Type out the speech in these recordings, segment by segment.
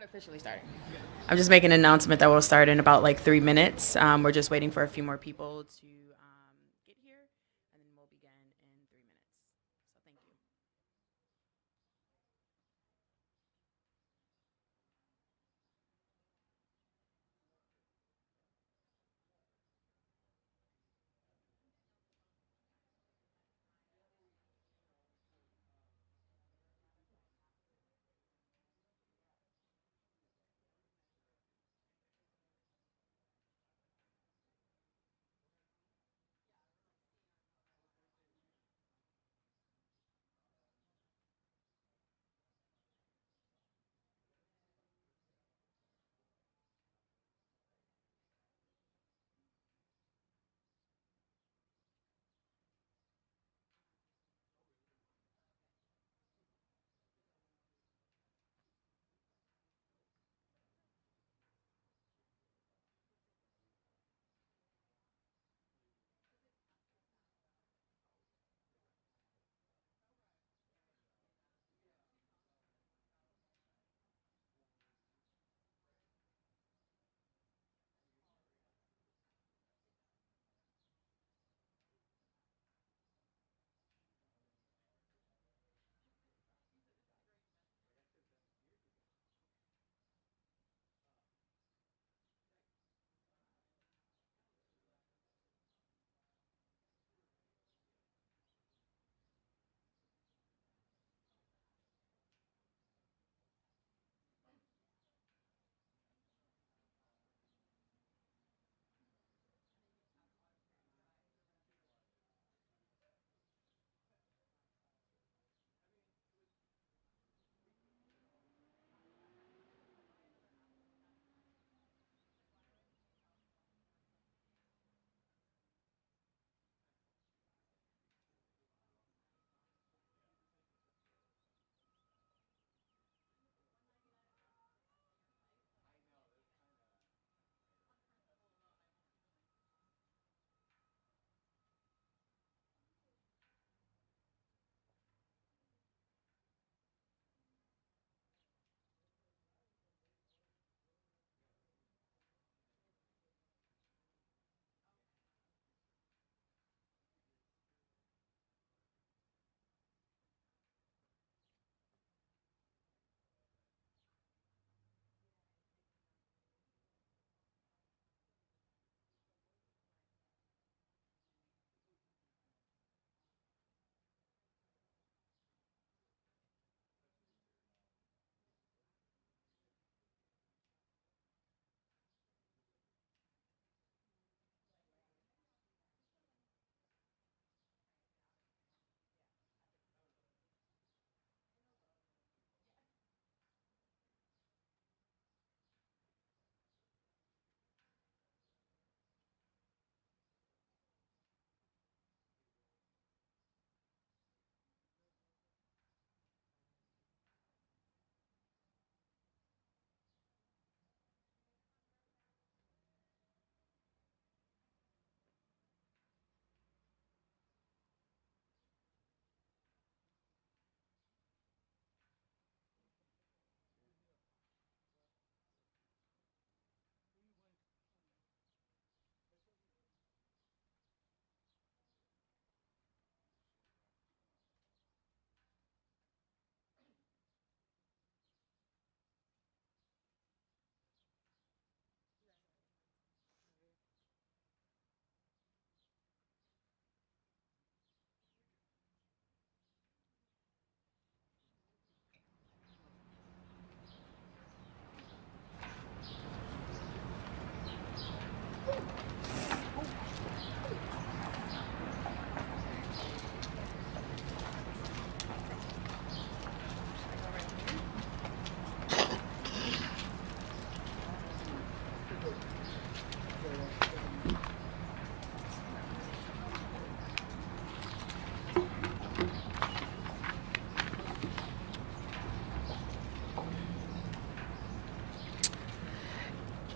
not officially starting. I'm just making an announcement that we'll start in about like 3 minutes. We're just waiting for a few more people to get here, and then we'll begin in 3 minutes. So thank you.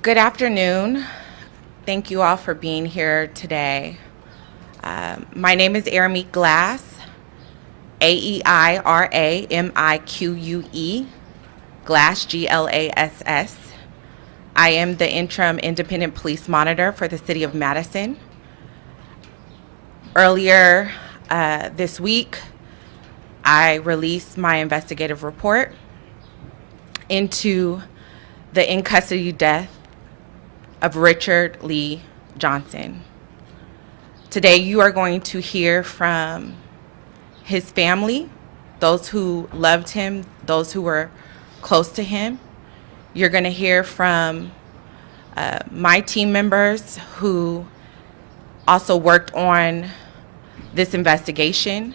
Good afternoon. Thank you all for being here today. My name is Aramie Glass, Aeiramique. Glass, Glass. I am the interim independent police monitor for the city of Madison. Earlier this week, I released my investigative report into the in-custody death of Richard Lee Johnson. Today, you are going to hear from his family, those who loved him, those who were close to him. You're going to hear from my team members who also worked on this investigation.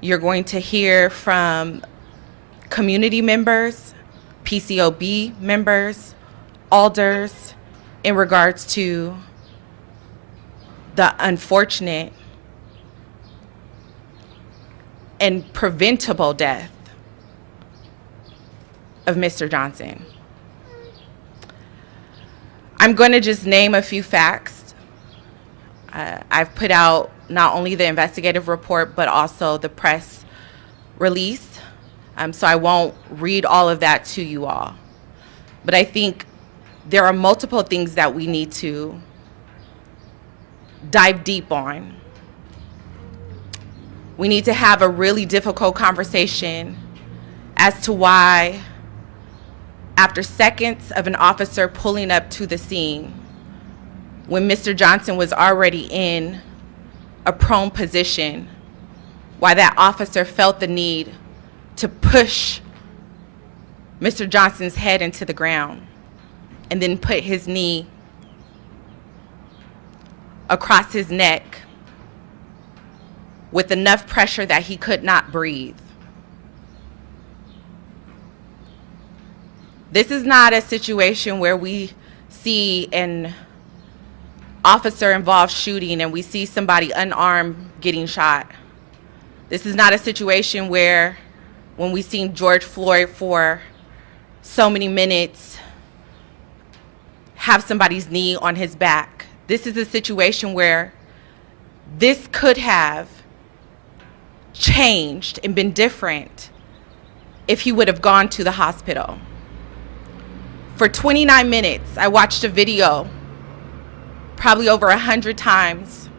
You're going to hear from community members, PCOB members, alders, in regards to the unfortunate and preventable death of Mr. Johnson. I'm going to just name a few facts. I've put out not only the investigative report, but also the press release. So I won't read all of that to you all. But I think there are multiple things that we need to dive deep on. We need to have a really difficult conversation as to why, after seconds of an officer pulling up to the scene, when Mr. Johnson was already in a prone position, why that officer felt the need to push Mr. Johnson's head into the ground and then put his knee across his neck with enough pressure that he could not breathe. This is not a situation where we see an officer-involved shooting and we see somebody unarmed getting shot. This is not a situation where, when we seen George Floyd for so many minutes have somebody's knee on his back. This is a situation where this could have changed and been different if he would have gone to the hospital. For 29 minutes, I watched a video probably over 100 times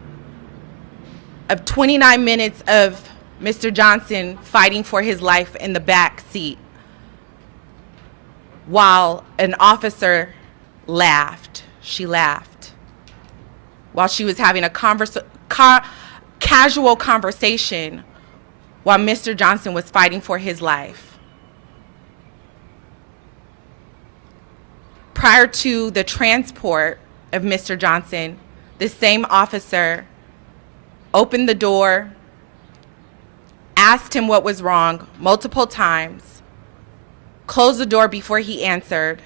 of 29 minutes of Mr. Johnson fighting for his life in the back seat while an officer laughed. She laughed while she was having a casual conversation while Mr. Johnson was fighting for his life. Prior to the transport of Mr. Johnson, the same officer opened the door, asked him what was wrong multiple times, closed the door before he answered,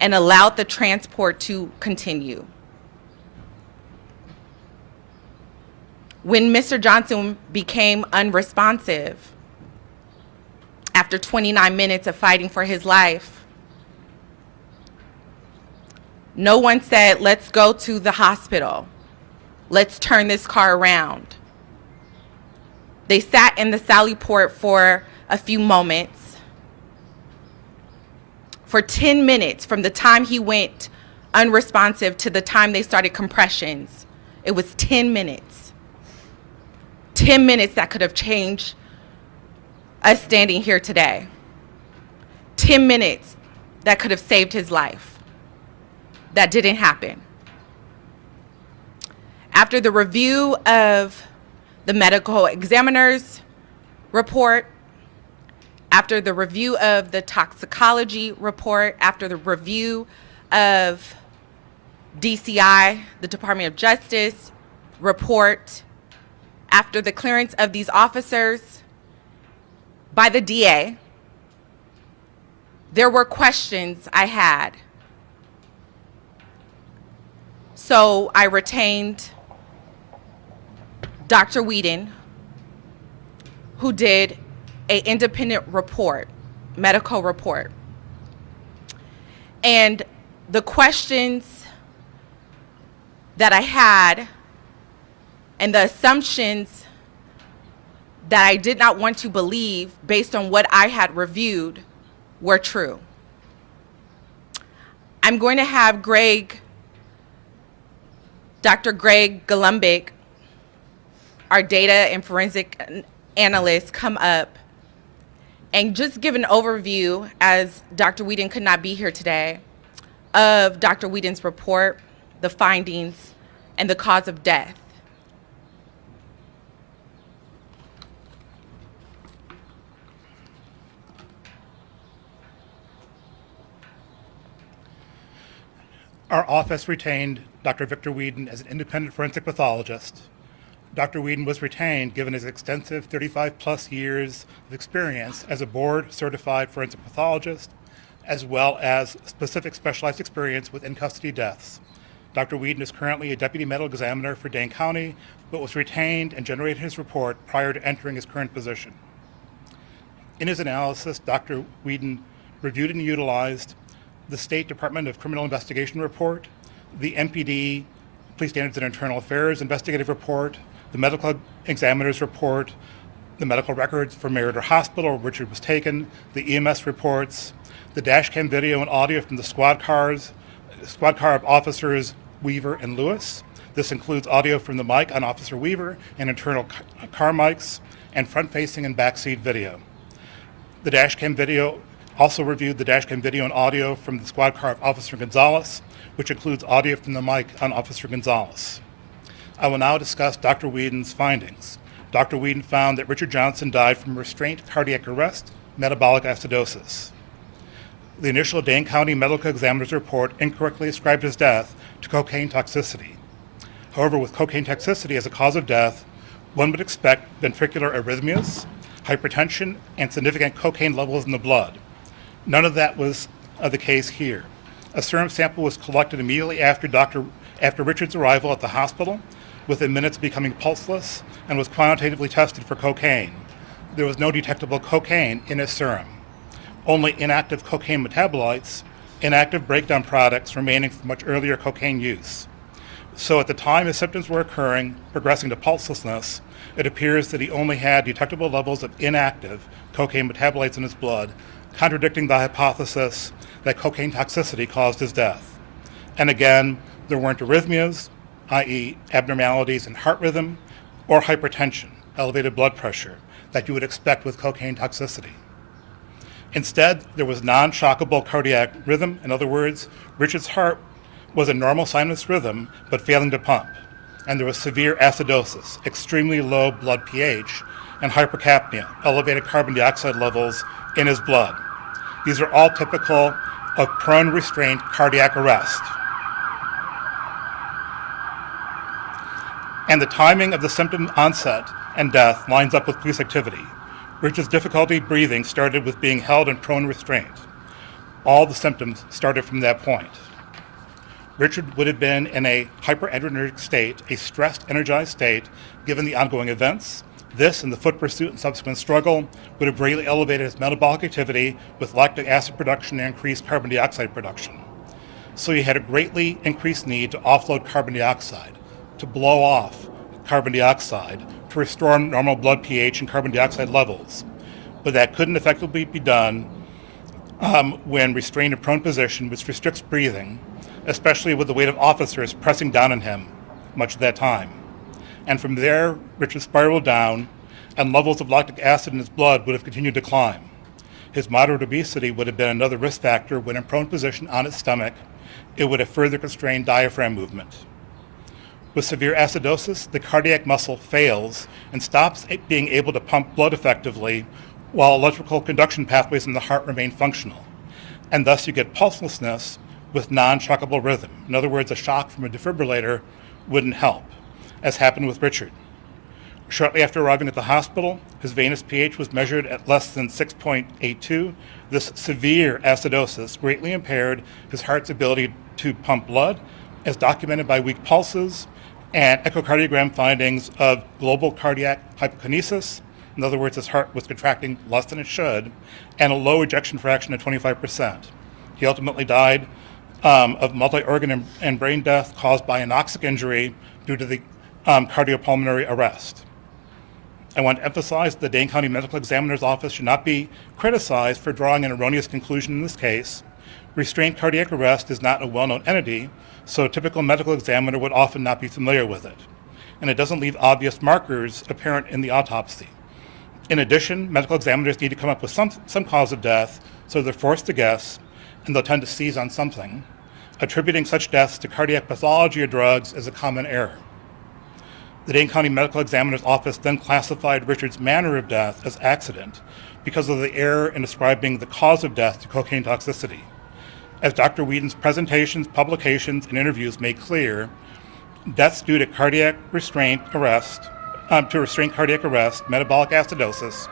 and allowed the transport to continue. When Mr. Johnson became unresponsive after 29 minutes of fighting for his life, no one said, let's go to the hospital. Let's turn this car around. They sat in the Sally Port for a few moments. For 10 minutes, from the time he went unresponsive to the time they started compressions, it was 10 minutes. 10 minutes that could have changed us standing here today. 10 minutes that could have saved his life. That didn't happen. After the review of the medical examiner's report, after the review of the toxicology report, after the review of DCI, the Department of Justice report, after the clearance of these officers by the DA, there were questions I had. So I retained Dr. Whedon, who did an independent report, medical report. And the questions that I had and the assumptions that I did not want to believe based on what I had reviewed were true. I'm going to have Dr. Greg Golumbik, our data and forensic analyst, come up and just give an overview, as Dr. Whedon could not be here today, of Dr. Whedon's report, the findings, and the cause of death. Our office retained Dr. Victor Whedon as an independent forensic pathologist. Dr. Whedon was retained given his extensive 35-plus years of experience as a board-certified forensic pathologist, as well as specific specialized experience with in-custody deaths. Dr. Whedon is currently a deputy medical examiner for Dane County, but was retained and generated his report prior to entering his current position. In his analysis, Dr. Whedon reviewed and utilized the State Department of Criminal Investigation report, the MPD, Police Standards and Internal Affairs investigative report, the medical examiner's report, the medical records from Meriter Hospital where Richard was taken, the EMS reports, the dash cam video and audio from the squad car of officers Weaver and Lewis. This includes audio from the mic on Officer Weaver and internal car mics, and front-facing and backseat video. The dash cam video also reviewed the dash cam video and audio from the squad car of Officer Gonzalez, which includes audio from the mic on Officer Gonzalez. I will now discuss Dr. Whedon's findings. Dr. Whedon found that Richard Johnson died from restrained cardiac arrest, metabolic acidosis. The initial Dane County Medical Examiner's report incorrectly ascribed his death to cocaine toxicity. However, with cocaine toxicity as a cause of death, one would expect ventricular arrhythmias, hypertension, and significant cocaine levels in the blood. None of that was the case here. A serum sample was collected immediately after Richard's arrival at the hospital, within minutes becoming pulseless, and was quantitatively tested for cocaine. There was no detectable cocaine in his serum. Only inactive cocaine metabolites, inactive breakdown products remaining from much earlier cocaine use. So at the time his symptoms were occurring, progressing to pulselessness, it appears that he only had detectable levels of inactive cocaine metabolites in his blood, contradicting the hypothesis that cocaine toxicity caused his death. And again, there weren't arrhythmias, i.e. abnormalities in heart rhythm, or hypertension, elevated blood pressure, that you would expect with cocaine toxicity. Instead, there was non-shockable cardiac rhythm. In other words, Richard's heart was a normal sinus rhythm, but failing to pump. And there was severe acidosis, extremely low blood pH, and hypercapnia, elevated carbon dioxide levels in his blood. These are all typical of prone restrained cardiac arrest. And the timing of the symptom onset and death lines up with police activity. Richard's difficulty breathing started with being held in prone restraint. All the symptoms started from that point. Richard would have been in a hyperadrenergic state, a stressed, energized state, given the ongoing events. This and the foot pursuit and subsequent struggle would have greatly elevated his metabolic activity with lactic acid production and increased carbon dioxide production. So he had a greatly increased need to offload carbon dioxide, to blow off carbon dioxide, to restore normal blood pH and carbon dioxide levels. But that couldn't effectively be done when restrained in prone position, which restricts breathing, especially with the weight of officers pressing down on him much of that time. And from there, Richard spiraled down, and levels of lactic acid in his blood would have continued to climb. His moderate obesity would have been another risk factor when in prone position on his stomach. It would have further constrained diaphragm movement. With severe acidosis, the cardiac muscle fails and stops being able to pump blood effectively, while electrical conduction pathways in the heart remain functional. And thus you get pulselessness with non-shockable rhythm. In other words, a shock from a defibrillator wouldn't help, as happened with Richard. Shortly after arriving at the hospital, his venous pH was measured at less than 6.82. This severe acidosis greatly impaired his heart's ability to pump blood, as documented by weak pulses and echocardiogram findings of global cardiac hypokinesis. In other words, his heart was contracting less than it should, and a low ejection fraction of 25%. He ultimately died of multi-organ and brain death caused by anoxic injury due to the cardiopulmonary arrest. I want to emphasize the Dane County Medical Examiner's Office should not be criticized for drawing an erroneous conclusion in this case. Restrained cardiac arrest is not a well-known entity, so a typical medical examiner would often not be familiar with it. And it doesn't leave obvious markers apparent in the autopsy. In addition, medical examiners need to come up with some cause of death, so they're forced to guess, and they'll tend to seize on something. Attributing such deaths to cardiac pathology or drugs is a common error. The Dane County Medical Examiner's Office then classified Richard's manner of death as accident because of the error in ascribing the cause of death to cocaine toxicity. As Dr. Whedon's presentations, publications, and interviews made clear, deaths due to cardiac restrained cardiac arrest, metabolic acidosis,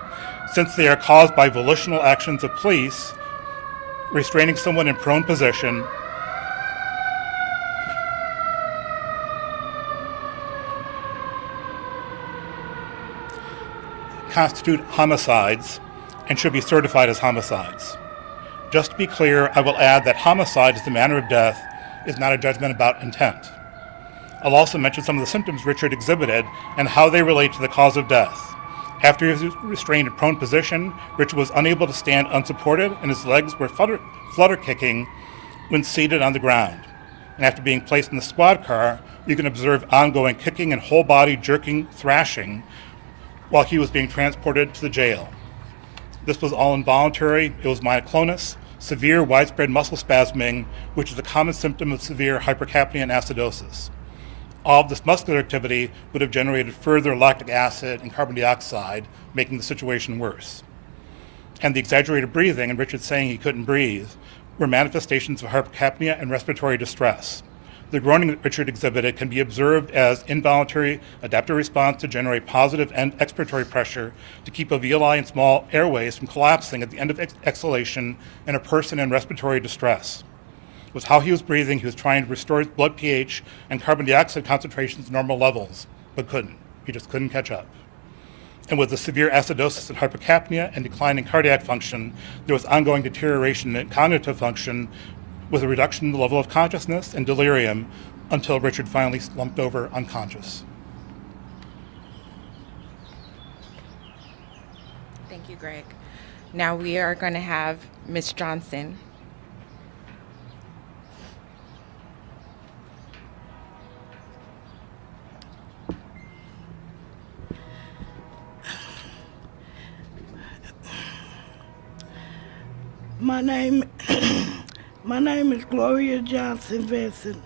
since they are caused by volitional actions of police, restraining someone in prone position, constitute homicides and should be certified as homicides. Just to be clear, I will add that homicide as the manner of death is not a judgment about intent. I'll also mention some of the symptoms Richard exhibited and how they relate to the cause of death. After he was restrained in prone position, Richard was unable to stand unsupported and his legs were flutter kicking when seated on the ground. And after being placed in the squad car, you can observe ongoing kicking and whole body jerking, thrashing, while he was being transported to the jail. This was all involuntary. It was myoclonus, severe widespread muscle spasming, which is a common symptom of severe hypercapnia and acidosis. All of this muscular activity would have generated further lactic acid and carbon dioxide, making the situation worse. And the exaggerated breathing, and Richard saying he couldn't breathe, were manifestations of hypercapnia and respiratory distress. The groaning that Richard exhibited can be observed as involuntary adaptive response to generate positive and expiratory pressure to keep alveoli and small airways from collapsing at the end of exhalation in a person in respiratory distress. It was how he was breathing. He was trying to restore his blood pH and carbon dioxide concentrations to normal levels, but couldn't. He just couldn't catch up. And with the severe acidosis and hypercapnia and decline in cardiac function, there was ongoing deterioration in cognitive function with a reduction in the level of consciousness and delirium until Richard finally slumped over unconscious. Thank you, Greg. Now we are going to have Ms. Johnson. My name is Gloria Johnson Vincent.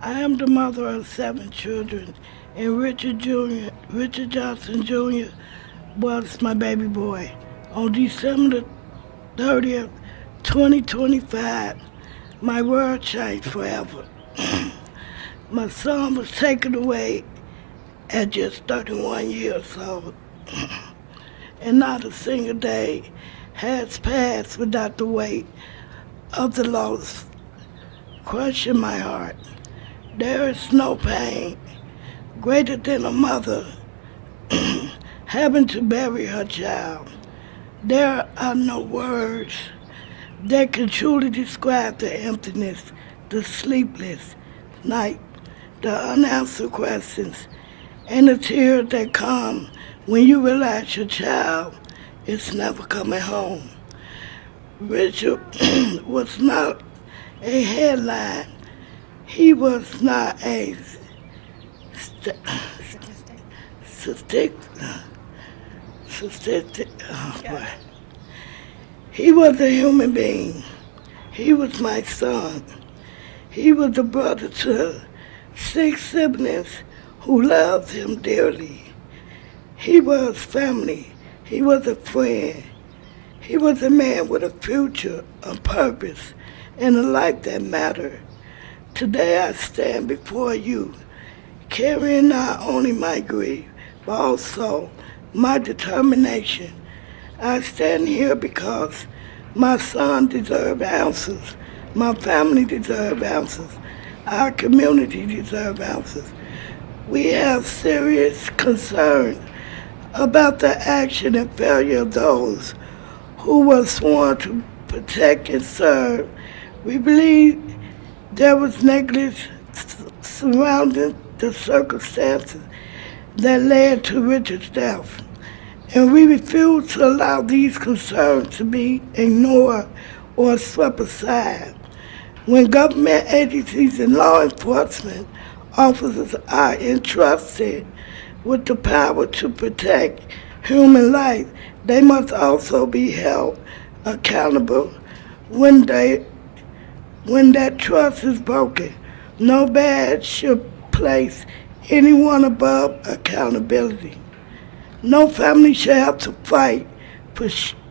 I am the mother of 7 children, and Richard Johnson Jr. was my baby boy. On December 30th, 2025, my world changed forever. My son was taken away at just 31 years old, and not a single day has passed without the weight of the loss crushing my heart. There is no pain greater than a mother having to bury her child. There are no words that can truly describe the emptiness, the sleepless night, the unanswered questions, and the tears that come when you realize your child is never coming home. Richard was not a headline. He was not a statistic. He was a human being. He was my son. He was a brother to 6 siblings who loved him dearly. He was family. He was a friend. He was a man with a future, a purpose, and a life that mattered. Today I stand before you, carrying not only my grief, but also my determination. I stand here because my son deserves answers, my family deserves answers, our community deserves answers. We have serious concern about the action and failure of those who were sworn to protect and serve. We believe there was negligence surrounding the circumstances that led to Richard's death. and we refuse to allow these concerns to be ignored or swept aside. When government agencies and law enforcement officers are entrusted with the power to protect human life, they must also be held accountable when that trust is broken. No badge should place anyone above accountability. No family should have to fight for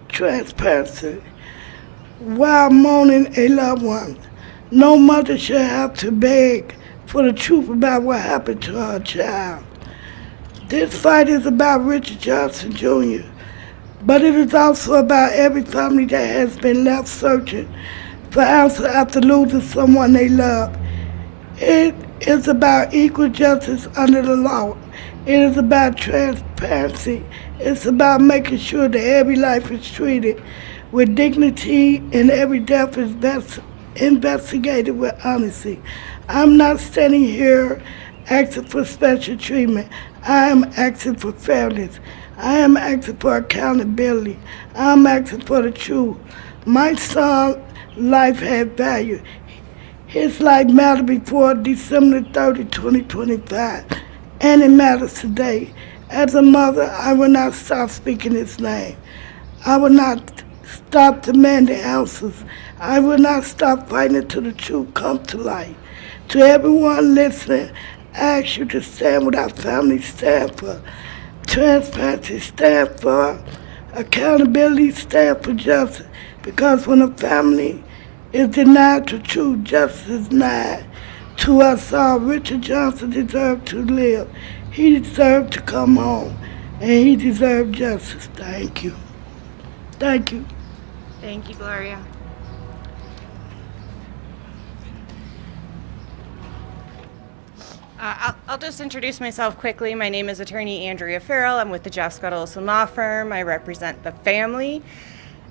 transparency while mourning a loved one. No mother should have to beg for the truth about what happened to her child. This fight is about Richard Johnson Jr., but it is also about every family that has been left searching for answers after losing someone they love. It is about equal justice under the law. It is about transparency. It's about making sure that every life is treated with dignity and every death is investigated with honesty. I'm not standing here asking for special treatment. I am asking for fairness. I am asking for accountability. I'm asking for the truth. My son's life had value. His life mattered before December 30, 2025, and it matters today. As a mother, I will not stop speaking his name. I will not stop demanding answers. I will not stop fighting until the truth comes to light. To everyone listening, I ask you to stand with our family, stand for transparency, stand for accountability, stand for justice. Because when a family is denied the truth, justice is denied to us all. Richard Johnson deserved to live. He deserved to come home, and he deserved justice. Thank you. Thank you. Thank you, Gloria. I'll just introduce myself quickly. My name is attorney Andrea Farrell. I'm with the Jeff Scott Olson Law Firm. I represent the family.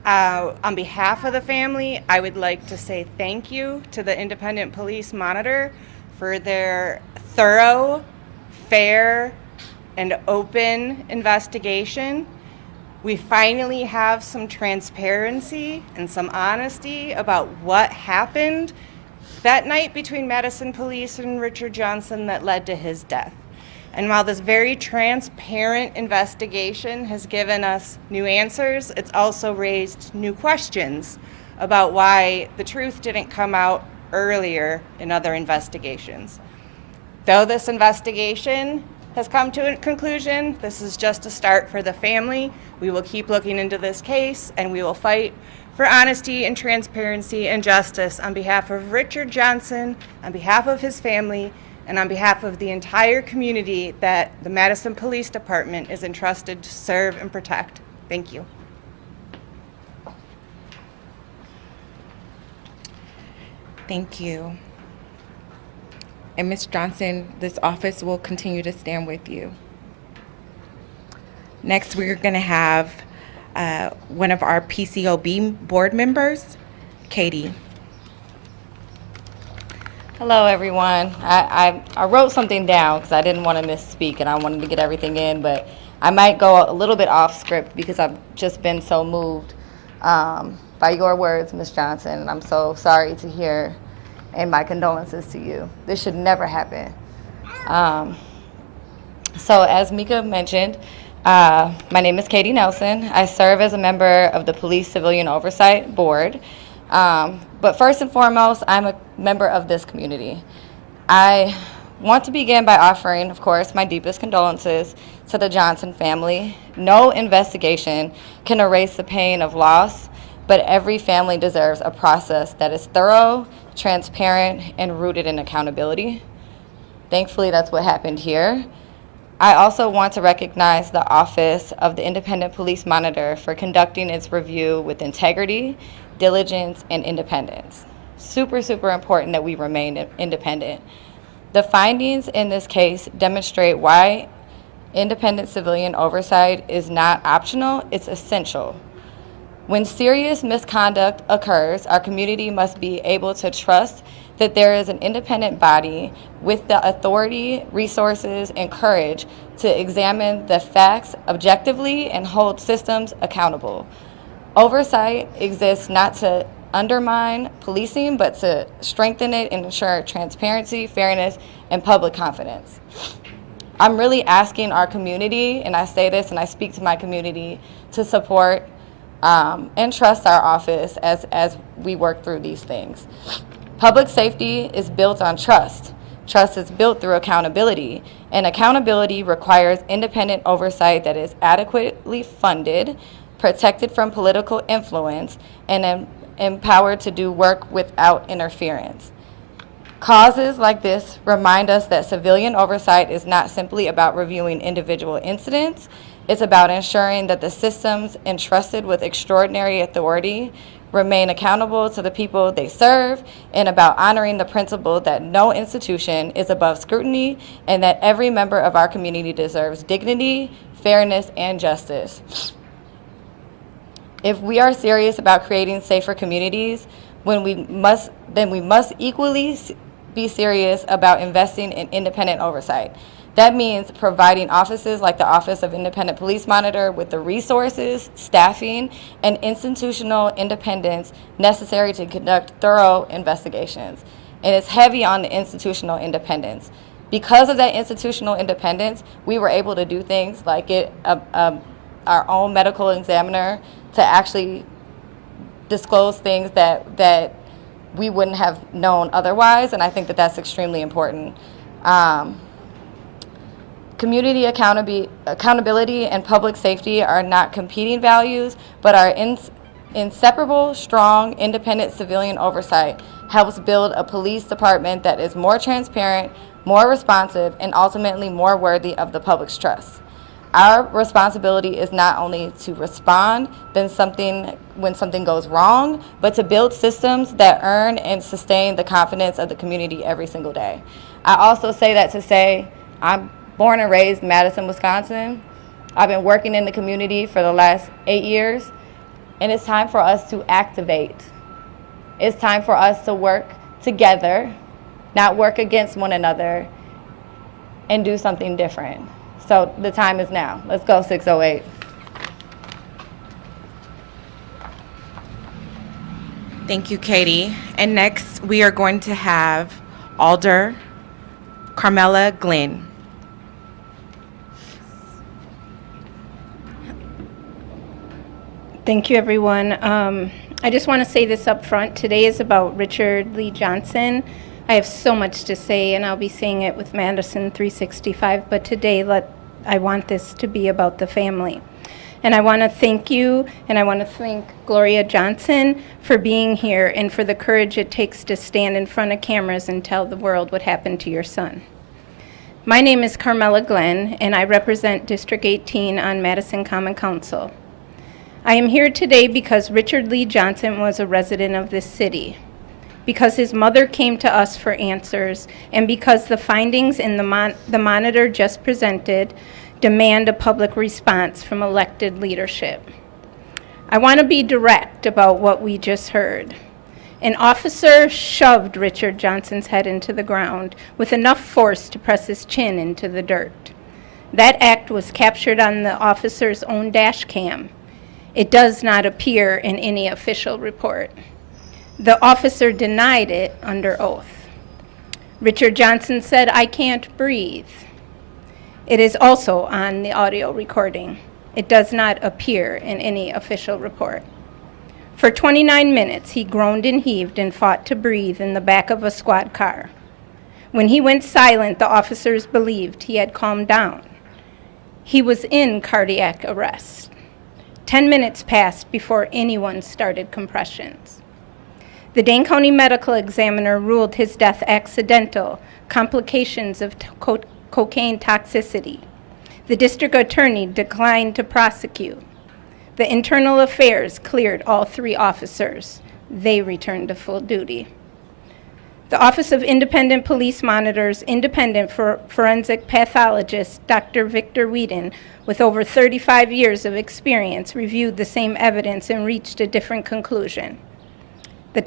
On behalf of the family, I would like to say thank you to the Independent Police Monitor for their thorough, fair, and open investigation. We finally have some transparency and some honesty about what happened that night between Madison Police and Richard Johnson that led to his death. And while this very transparent investigation has given us new answers, it's also raised new questions about why the truth didn't come out earlier in other investigations. Though this investigation has come to a conclusion, this is just a start for the family. We will keep looking into this case, and we will fight for honesty and transparency and justice on behalf of Richard Johnson, on behalf of his family, and on behalf of the entire community that the Madison Police Department is entrusted to serve and protect. Thank you. Thank you. And Ms. Johnson, this office will continue to stand with you. Next, we're going to have one of our PCOB board members, Katie. Hello, everyone. I wrote something down because I didn't want to misspeak and I wanted to get everything in, but I might go a little bit off script because I've just been so moved by your words, Ms. Johnson, and I'm so sorry to hear, and my condolences to you. This should never happen. So as Mika mentioned, my name is Katie Nelson. I serve as a member of the Police Civilian Oversight Board. But first and foremost, I'm a member of this community. I want to begin by offering, of course, my deepest condolences to the Johnson family. No investigation can erase the pain of loss, but every family deserves a process that is thorough, transparent, and rooted in accountability. Thankfully, that's what happened here. I also want to recognize the Office of the Independent Police Monitor for conducting its review with integrity, diligence, and independence. Super, super important that we remain independent. The findings in this case demonstrate why independent civilian oversight is not optional, it's essential. When serious misconduct occurs, our community must be able to trust that there is an independent body with the authority, resources, and courage to examine the facts objectively and hold systems accountable. Oversight exists not to undermine policing, but to strengthen it and ensure transparency, fairness, and public confidence. I'm really asking our community, and I say this and I speak to my community, to support and trust our office as we work through these things. Public safety is built on trust. Trust is built through accountability, and accountability requires independent oversight that is adequately funded, protected from political influence, and empowered to do work without interference. Causes like this remind us that civilian oversight is not simply about reviewing individual incidents. It's about ensuring that the systems entrusted with extraordinary authority remain accountable to the people they serve, and about honoring the principle that no institution is above scrutiny and that every member of our community deserves dignity, fairness, and justice. If we are serious about creating safer communities, then we must equally be serious about investing in independent oversight. That means providing offices like the Office of Independent Police Monitor with the resources, staffing, and institutional independence necessary to conduct thorough investigations. And it's heavy on the institutional independence. Because of that institutional independence, we were able to do things like get our own medical examiner to actually disclose things that we wouldn't have known otherwise, and I think that that's extremely important. Community accountability and public safety are not competing values, but are inseparable. Strong, independent civilian oversight helps build a police department that is more transparent, more responsive, and ultimately more worthy of the public's trust. Our responsibility is not only to respond when something goes wrong, but to build systems that earn and sustain the confidence of the community every single day. I also say that to say I'm born and raised in Madison, Wisconsin. I've been working in the community for the last 8 years, and it's time for us to activate. It's time for us to work together, not work against one another, and do something different. So the time is now. Let's go 608. Thank you, Katie. And next, we are going to have Alder Carmela Glenn. Thank you, everyone. I just want to say this up front. Today is about Richard Lee Johnson. I have so much to say, and I'll be saying it with Madison 365, but today I want this to be about the family. And I want to thank you, and I want to thank Gloria Johnson for being here and for the courage it takes to stand in front of cameras and tell the world what happened to your son. My name is Carmela Glenn, and I represent District 18 on Madison Common Council. I am here today because Richard Lee Johnson was a resident of this city, because his mother came to us for answers, and because the findings in the monitor just presented demand a public response from elected leadership. I want to be direct about what we just heard. An officer shoved Richard Johnson's head into the ground with enough force to press his chin into the dirt. That act was captured on the officer's own dash cam. It does not appear in any official report. The officer denied it under oath. Richard Johnson said, "I can't breathe." It is also on the audio recording. It does not appear in any official report. For 29 minutes, he groaned and heaved and fought to breathe in the back of a squad car. When he went silent, the officers believed he had calmed down. He was in cardiac arrest. 10 minutes passed before anyone started compressions. The Dane County Medical Examiner ruled his death accidental, complications of cocaine toxicity. The district attorney declined to prosecute. The Internal Affairs cleared all 3 officers. They returned to full duty. The Office of Independent Police Monitor's independent forensic pathologist, Dr. Victor Whedon, with over 35 years of experience, reviewed the same evidence and reached a different conclusion. The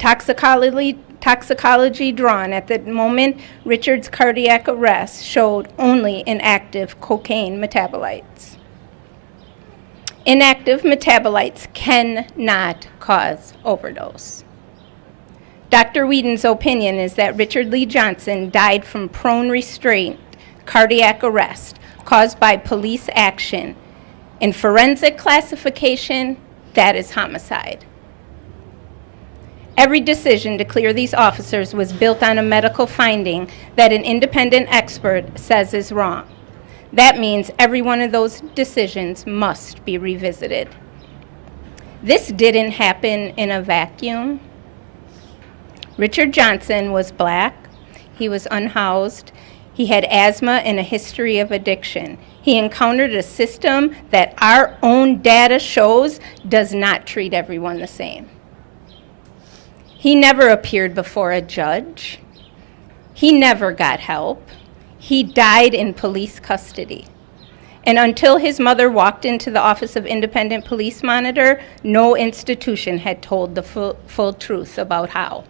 toxicology drawn at the moment Richard's cardiac arrest showed only inactive cocaine metabolites. Inactive metabolites cannot cause overdose. Dr. Whedon's opinion is that Richard Lee Johnson died from prone restraint, cardiac arrest, caused by police action. In forensic classification, that is homicide. Every decision to clear these officers was built on a medical finding that an independent expert says is wrong. That means every one of those decisions must be revisited. This didn't happen in a vacuum. Richard Johnson was black, he was unhoused, he had asthma and a history of addiction. He encountered a system that our own data shows does not treat everyone the same. He never appeared before a judge. He never got help. He died in police custody. And until his mother walked into the Office of Independent Police Monitor, no institution had told the full truth about how.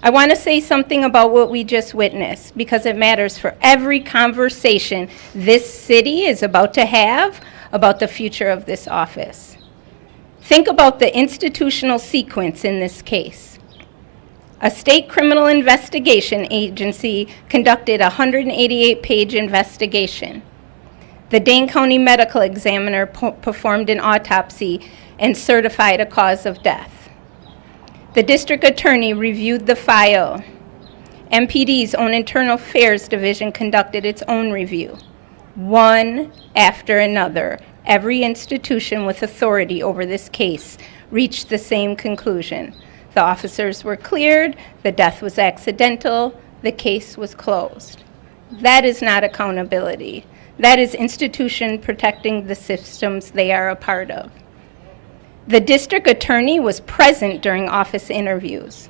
I want to say something about what we just witnessed because it matters for every conversation this city is about to have about the future of this office. Think about the institutional sequence in this case. A state criminal investigation agency conducted a 188-page investigation. The Dane County Medical Examiner performed an autopsy and certified a cause of death. The district attorney reviewed the file. MPD's own Internal Affairs Division conducted its own review. One after another, every institution with authority over this case reached the same conclusion. The officers were cleared, the death was accidental, the case was closed. That is not accountability. That is institution protecting the systems they are a part of. The district attorney was present during officer interviews.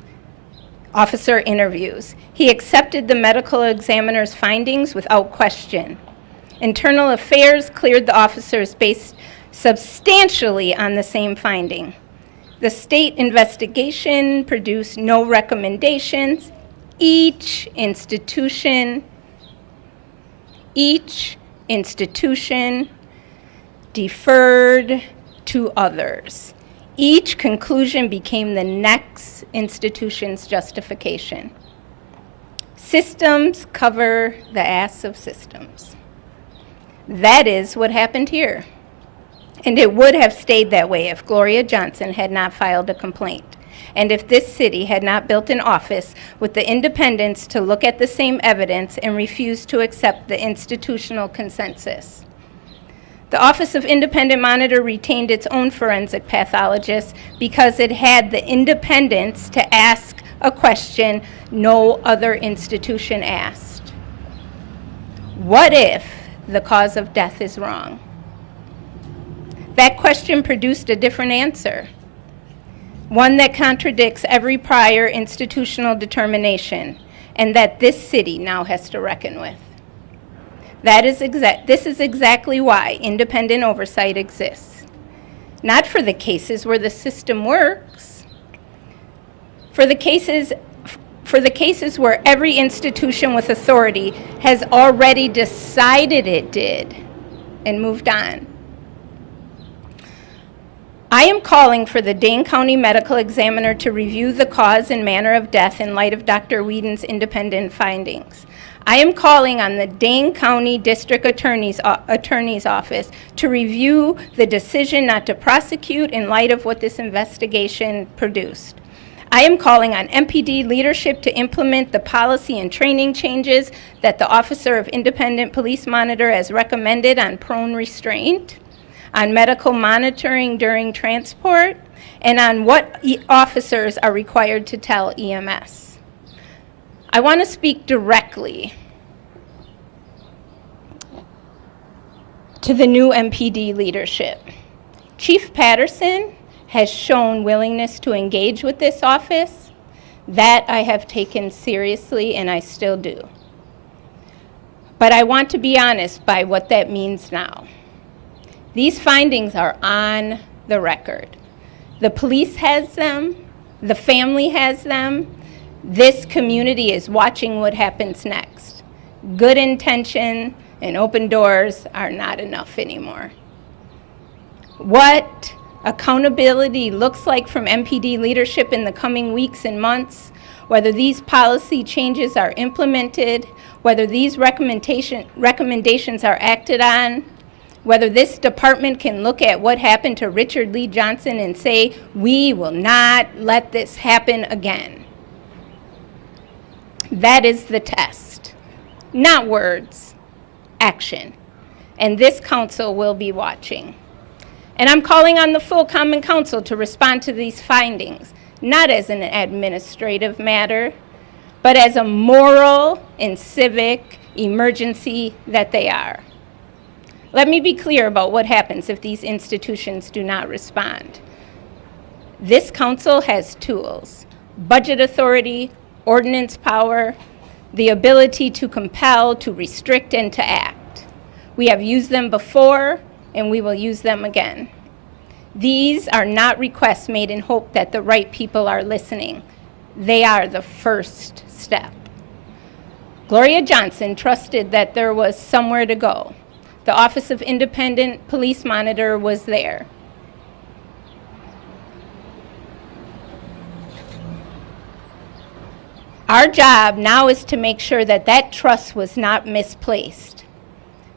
He accepted the medical examiner's findings without question. Internal Affairs cleared the officers based substantially on the same finding. The state investigation produced no recommendations. Each institution deferred to others. Each conclusion became the next institution's justification. Systems cover the ass of systems. That is what happened here. And it would have stayed that way if Gloria Johnson had not filed a complaint, and if this city had not built an office with the independence to look at the same evidence and refuse to accept the institutional consensus. The Office of Independent Monitor retained its own forensic pathologist because it had the independence to ask a question no other institution asked. What if the cause of death is wrong? That question produced a different answer, one that contradicts every prior institutional determination, and that this city now has to reckon with. This is exactly why independent oversight exists. Not for the cases where the system works, for the cases where every institution with authority has already decided it did and moved on. I am calling for the Dane County Medical Examiner to review the cause and manner of death in light of Dr. Whedon's independent findings. I am calling on the Dane County District Attorney's Office to review the decision not to prosecute in light of what this investigation produced. I am calling on MPD leadership to implement the policy and training changes that the Officer of Independent Police Monitor has recommended on prone restraint, on medical monitoring during transport, and on what officers are required to tell EMS. I want to speak directly to the new MPD leadership. Chief Patterson has shown willingness to engage with this office. That I have taken seriously, and I still do. But I want to be honest by what that means now. These findings are on the record. The police has them, The family has them. This community is watching what happens next. Good intention and open doors are not enough anymore. What accountability looks like from MPD leadership in the coming weeks and months, whether these policy changes are implemented, whether these recommendations are acted on, whether this department can look at what happened to Richard Lee Johnson and say, we will not let this happen again. That is the test. Not words, action. And this council will be watching. And I'm calling on the full Common Council to respond to these findings, not as an administrative matter, but as a moral and civic emergency that they are. Let me be clear about what happens if these institutions do not respond. This council has tools: budget authority, ordinance power, the ability to compel, to restrict, and to act. We have used them before, and we will use them again. These are not requests made in hope that the right people are listening. They are the first step. Gloria Johnson trusted that there was somewhere to go. The Office of Independent Police Monitor was there. Our job now is to make sure that that trust was not misplaced,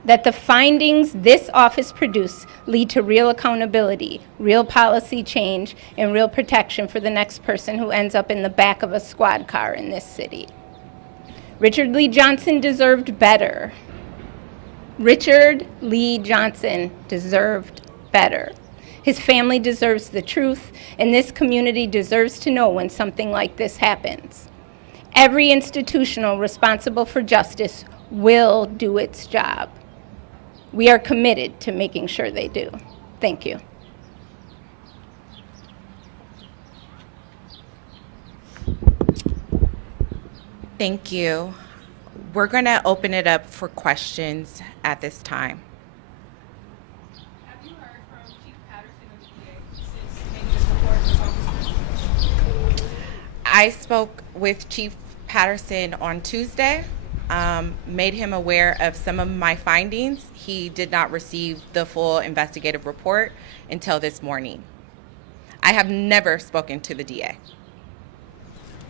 that the findings this office produced lead to real accountability, real policy change, and real protection for the next person who ends up in the back of a squad car in this city. Richard Lee Johnson deserved better. Richard Lee Johnson deserved better. His family deserves the truth, and this community deserves to know when something like this happens. Every institution responsible for justice will do its job. We are committed to making sure they do. Thank you. Thank you. We're going to open it up for questions at this time. Have you heard from Chief Patterson of the DA since making this report this officer? I spoke with Chief Patterson on Tuesday, made him aware of some of my findings. He did not receive the full investigative report until this morning. I have never spoken to the DA.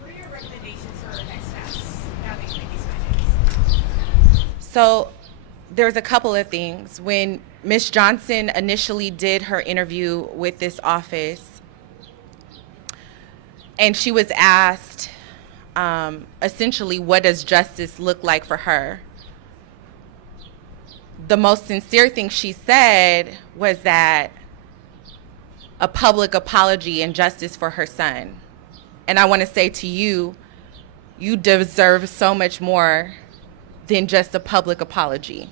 What are your recommendations for next steps now that you make these findings? So there's a couple of things. When Ms. Johnson initially did her interview with this office, and she was asked essentially, what does justice look like for her? The most sincere thing she said was that a public apology and justice for her son. And I want to say to you, you deserve so much more than just a public apology.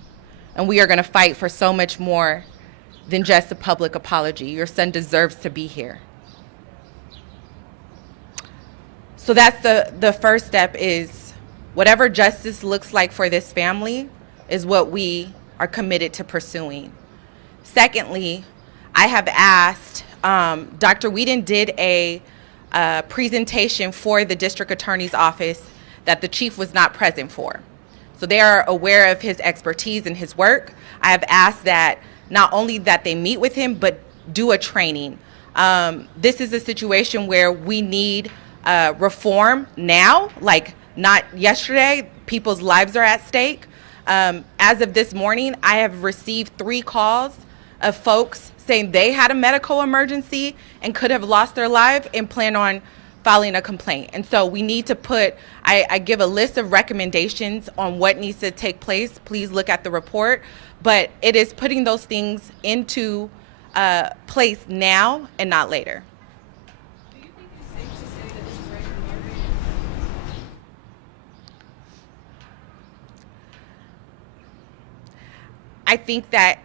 And we are going to fight for so much more than just a public apology. Your son deserves to be here. So that's the first step, is whatever justice looks like for this family is what we are committed to pursuing. Secondly, I have asked, Dr. Whedon did a presentation for the district attorney's office that the chief was not present for. So they are aware of his expertise and his work. I have asked that not only that they meet with him, but do a training. This is a situation where we need reform now, like not yesterday. People's lives are at stake. As of this morning, I have received 3 calls of folks saying they had a medical emergency and could have lost their life and plan on filing a complaint. And so we need to put, I give a list of recommendations on what needs to take place. Please look at the report. But it is putting those things into place now and not later. Do you think it's safe to say that this is ready for hearing? I think that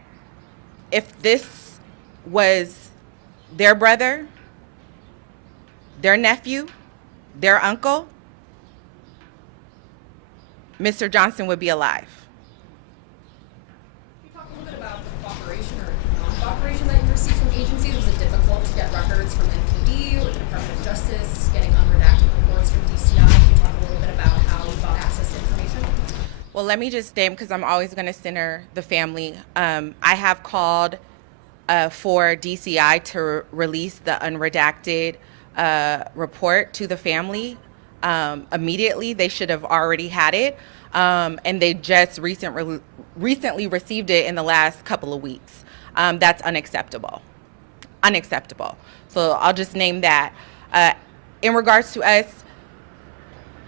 if this was their brother, their nephew, their uncle, Mr. Johnson would be alive. Can you talk a little bit about the cooperation or non-cooperation that you received from the agencies? Was it difficult to get records from NPD or the Department of Justice, getting unredacted reports from DCI? Can you talk a little bit about how you got access to information? Well, let me just name, because I'm always going to center the family. I have called for DCI to release the unredacted report to the family immediately. They should have already had it, and they just recently received it in the last couple of weeks. That's unacceptable. Unacceptable. So I'll just name that. In regards to us,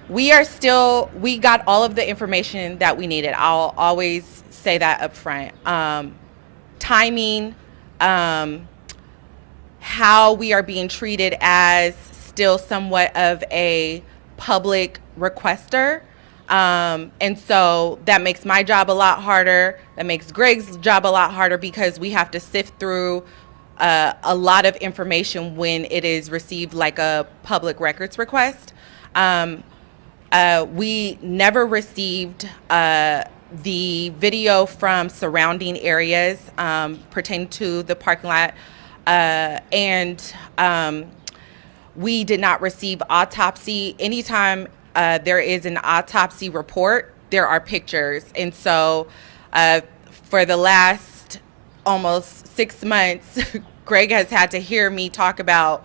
we got all of the information that we needed. I'll always say that up front. Timing, how we are being treated as still somewhat of a public requester. And so that makes my job a lot harder. That makes Greg's job a lot harder because we have to sift through a lot of information when it is received like a public records request. We never received the video from surrounding areas pertaining to the parking lot, and we did not receive autopsy. Anytime there is an autopsy report, there are pictures. And so for the last almost 6 months, Greg has had to hear me talk about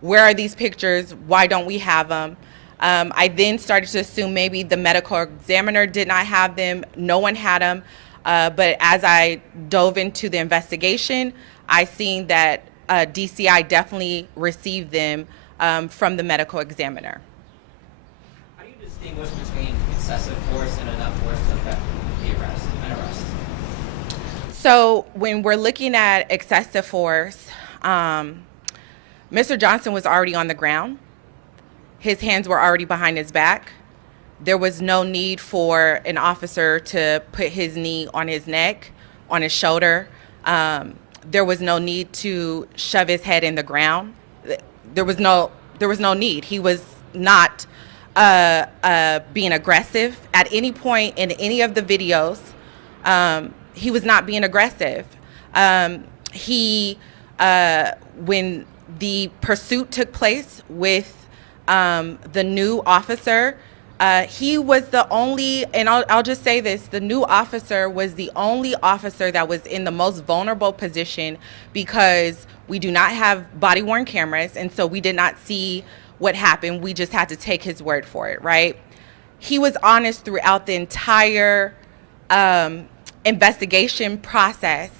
where are these pictures, why don't we have them? I then started to assume maybe the medical examiner did not have them. No one had them. But as I dove into the investigation, I seen that DCI definitely received them from the medical examiner. How do you distinguish between excessive force and enough force to affect an arrest? So when we're looking at excessive force, Mr. Johnson was already on the ground. His hands were already behind his back. There was no need for an officer to put his knee on his neck, on his shoulder. There was no need to shove his head in the ground. There was no need. He was not being aggressive at any point in any of the videos. He was not being aggressive. When the pursuit took place with the new officer, he was the only, and I'll just say this, the new officer was the only officer that was in the most vulnerable position because we do not have body-worn cameras, and so we did not see what happened. We just had to take his word for it, right? He was honest throughout the entire investigation process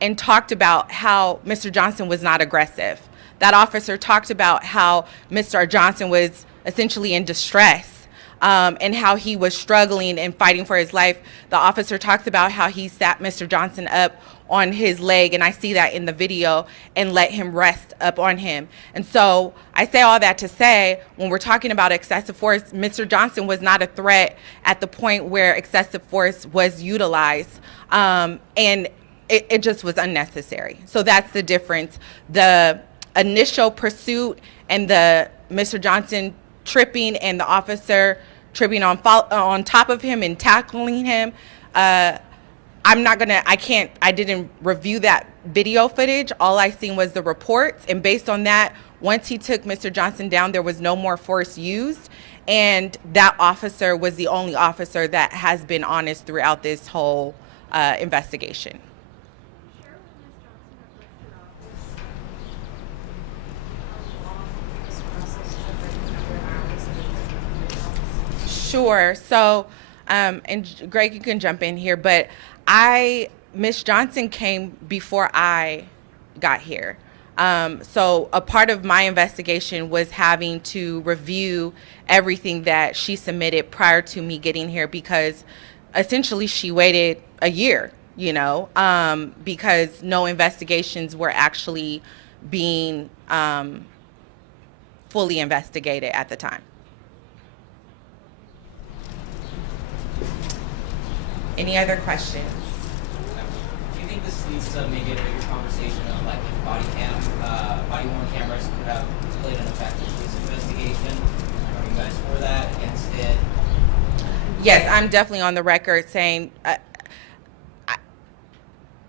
and talked about how Mr. Johnson was not aggressive. That officer talked about how Mr. Johnson was essentially in distress and how he was struggling and fighting for his life. The officer talked about how he sat Mr. Johnson up on his leg, and I see that in the video, and let him rest up on him. And so I say all that to say, when we're talking about excessive force, Mr. Johnson was not a threat at the point where excessive force was utilized, and it just was unnecessary. So that's the difference. The initial pursuit and the Mr. Johnson tripping and the officer tripping on top of him and tackling him. I didn't review that video footage. All I seen was the reports, and based on that, once he took Mr. Johnson down, there was no more force used, and that officer was the only officer that has been honest throughout this whole investigation. Sure. So, and Greg, you can jump in here, but Miss Johnson came before I got here. So a part of my investigation was having to review everything that she submitted prior to me getting here, because essentially she waited a year, because no investigations were actually being fully investigated at the time. Any other questions? Do you think this leads to maybe a bigger conversation of like if body-worn cameras could have played an effect in this investigation? Are you guys for that, against it? Yes, I'm definitely on the record saying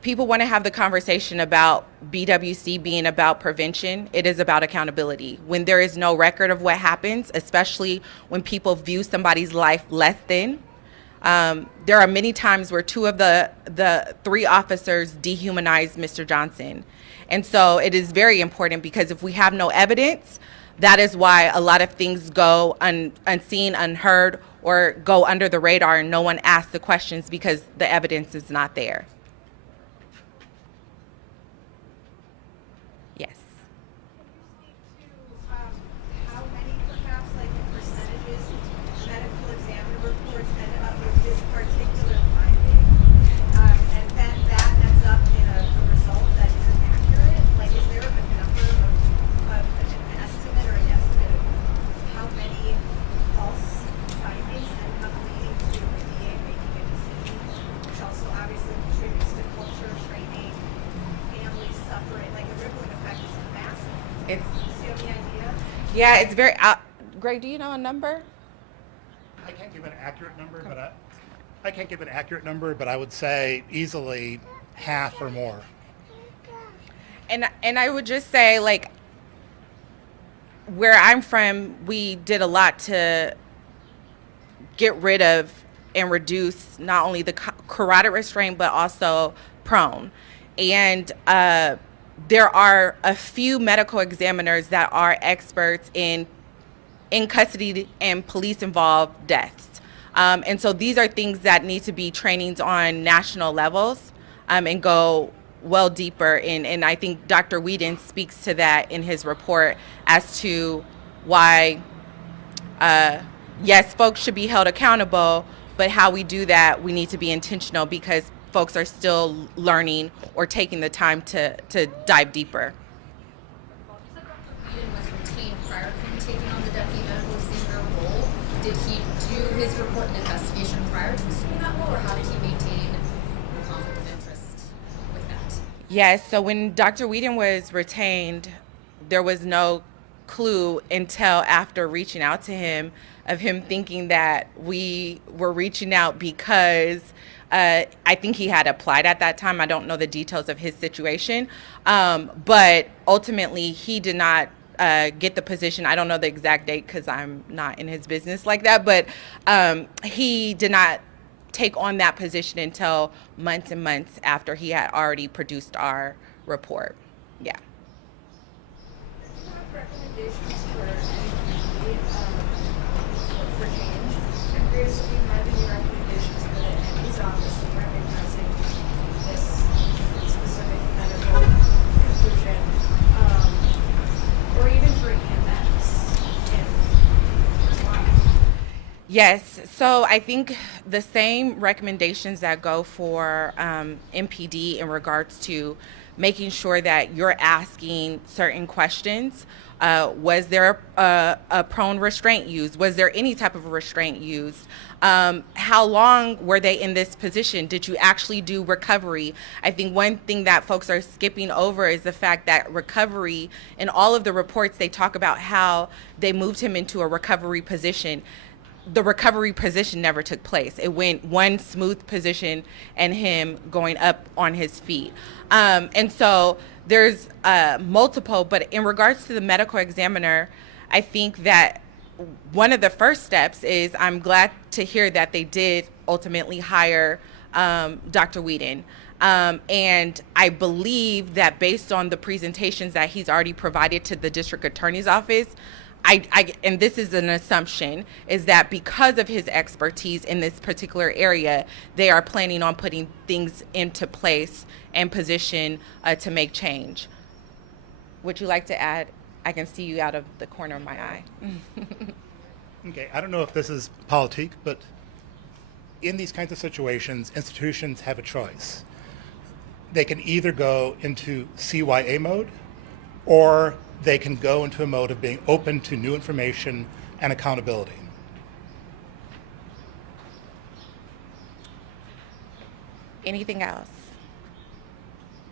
people want to have the conversation about BWC being about prevention. It is about accountability. When there is no record of what happens, especially when people view somebody's life less than, there are many times where two of the three officers dehumanized Mr. Johnson. And so it is very important, because if we have no evidence, that is why a lot of things go unseen, unheard, or go under the radar, and no one asks the questions because the evidence is not there. Yes. How many, perhaps, like the percentages, medical examiner reports end up with this particular finding, and then that ends up in a result that isn't accurate? Like, is there a number of an estimate or a guesstimate of how many false findings end up leading to the DA making a decision, which also obviously contributes to culture, training, families suffering, like the rippling effect is massive. It's, Do you have any idea? yeah, it's very, Greg, do you know a number? I can't give an accurate number, but I can't give an accurate number, but I would say easily half or more. And I would just say, like, where I'm from, we did a lot to get rid of and reduce not only the carotid restraint, but also prone. And there are a few medical examiners that are experts in custody and police involved deaths. And so these are things that need to be trainings on national levels, and go well deeper in. And I think Dr. Whedon speaks to that in his report as to why, yes, folks should be held accountable, but how we do that, we need to be intentional, because folks are still learning or taking the time to dive deeper. You said Dr. Whedon was retained prior to him taking on the deputy medical examiner role. Did he do his report and investigation prior to assuming that role, or how did he maintain the conflict of interest with that? Yes, so when Dr. Whedon was retained, there was no clue until after reaching out to him, of him thinking that we were reaching out because I think he had applied at that time. I don't know the details of his situation, but ultimately he did not get the position. I don't know the exact date because I'm not in his business like that, but he did not take on that position until months and months after he had already produced our report. Yeah. Do you have recommendations for any for change? I'm curious if you have any recommendations for the NP's office in recognizing this specific medical conclusion, or even for EMS, and why? Yes, so I think the same recommendations that go for MPD in regards to making sure that you're asking certain questions. Was there a prone restraint used? Was there any type of restraint used? How long were they in this position? Did you actually do recovery? I think one thing that folks are skipping over is the fact that recovery, in all of the reports, they talk about how they moved him into a recovery position. The recovery position never took place. It went one smooth position and him going up on his feet. And so there's multiple, but in regards to the medical examiner, I think that one of the first steps is, I'm glad to hear that they did ultimately hire Dr. Whedon. And I believe that based on the presentations that he's already provided to the district attorney's office, and this is an assumption, is that because of his expertise in this particular area, they are planning on putting things into place and position to make change. Would you like to add? I can see you out of the corner of my eye. Okay, I don't know if this is politique, but in these kinds of situations, institutions have a choice. They can either go into CYA mode, or they can go into a mode of being open to new information and accountability. Anything else?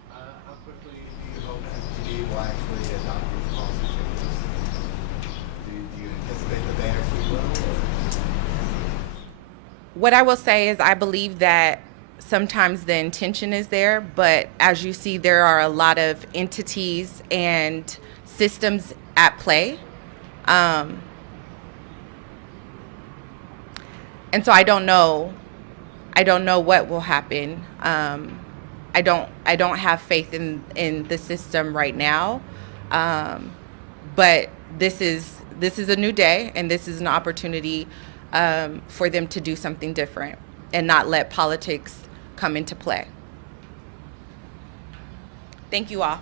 How quickly do you hope MPD will actually adopt these policy changes? Do you anticipate that they actually will? What I will say is, I believe that sometimes the intention is there, but as you see, there are a lot of entities and systems at play. And so I don't know what will happen. I don't have faith in the system right now. But this is a new day, and this is an opportunity for them to do something different and not let politics come into play. Thank you all.